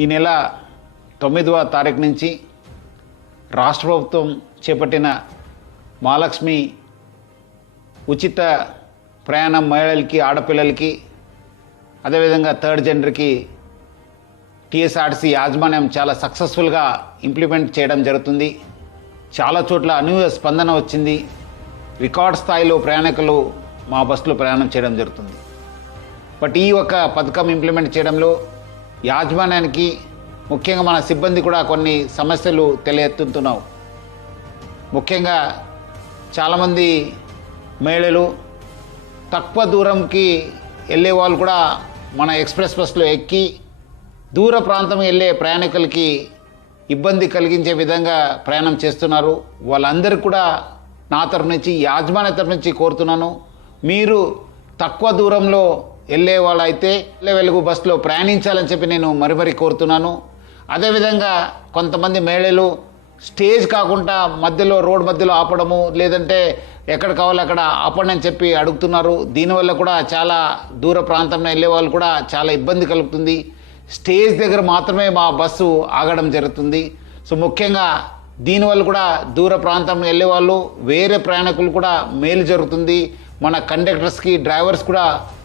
ఈ నెల 9వ తారీఖు నుంచి రాష్ట్ర ప్రభుత్వం చేపట్టిన మహాలక్ష్మి ఉచిత ప్రయాణం మహిళలకి, ఆడపిల్లలకి, అదేవిధంగా థర్డ్ జెండర్కి టీఎస్ఆర్టీసీ యాజమాన్యం చాలా సక్సెస్ఫుల్గా ఇంప్లిమెంట్ చేయడం జరుగుతుంది. చాలా చోట్ల అనూహ్య స్పందన వచ్చింది. రికార్డ్ స్థాయిలో ప్రయాణికులు మా బస్సులో ప్రయాణం చేయడం జరుగుతుంది. బట్ ఈ ఒక పథకం ఇంప్లిమెంట్ చేయడంలో యాజమాన్యానికి, ముఖ్యంగా మన సిబ్బంది కూడా కొన్ని సమస్యలు తెలియెత్తుతున్నావు. ముఖ్యంగా చాలామంది మహిళలు తక్కువ దూరంకి వెళ్ళే వాళ్ళు కూడా మన ఎక్స్ప్రెస్ బస్సులో ఎక్కి దూర ప్రాంతం వెళ్ళే ప్రయాణికులకి ఇబ్బంది కలిగించే విధంగా ప్రయాణం చేస్తున్నారు. వాళ్ళందరికీ కూడా నా తరఫు నుంచి, యాజమాన్య తరఫు నుంచి కోరుతున్నాను, మీరు తక్కువ దూరంలో వెళ్ళే వాళ్ళైతే వెలుగు బస్సులో ప్రయాణించాలని చెప్పి నేను మరీ కోరుతున్నాను. అదేవిధంగా కొంతమంది మహిళలు స్టేజ్ కాకుండా మధ్యలో, రోడ్ మధ్యలో ఆపడము, లేదంటే ఎక్కడ కావాలో అక్కడ ఆపండి అని చెప్పి అడుగుతున్నారు. దీనివల్ల కూడా చాలా దూర ప్రాంతంలో వెళ్ళే వాళ్ళు కూడా చాలా ఇబ్బంది కలుగుతుంది. స్టేజ్ దగ్గర మాత్రమే మా బస్సు ఆగడం జరుగుతుంది. సో ముఖ్యంగా దీనివల్ల కూడా దూర ప్రాంతం వెళ్ళే వాళ్ళు, వేరే ప్రయాణికులు కూడా మేలు జరుగుతుంది. మన కండక్టర్స్కి, డ్రైవర్స్ కూడా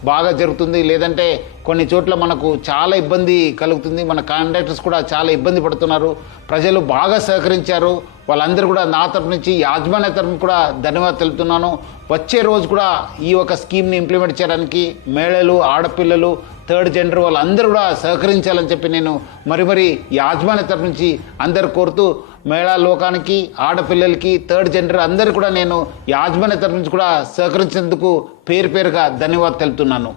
బాగా జరుగుతుంది. లేదంటే కొన్ని చోట్ల మనకు చాలా ఇబ్బంది కలుగుతుంది. మన కండక్టర్స్ కూడా చాలా ఇబ్బంది పడుతున్నారు. ప్రజలు బాగా సహకరించారు. వాళ్ళందరూ కూడా నా తరపు నుంచి, యాజమాన్య తరపు కూడా ధన్యవాదాలు తెలుపుతున్నాను. వచ్చే రోజు కూడా ఈ ఒక స్కీమ్ని ఇంప్లిమెంట్ చేయడానికి మహిళలు, ఆడపిల్లలు, థర్డ్ జెండర్ వాళ్ళందరూ కూడా సహకరించాలని చెప్పి నేను మరీ యాజమాన్య తరపు నుంచి అందరు కోరుతూ, మహిళా లోకానికి, ఆడపిల్లలకి, థర్డ్ జెండర్ అందరూ కూడా నేను యాజమాన్య తరపు నుంచి కూడా సహకరించేందుకు పేరుగా ధన్యవాదాలు తెలుపుతున్నాను.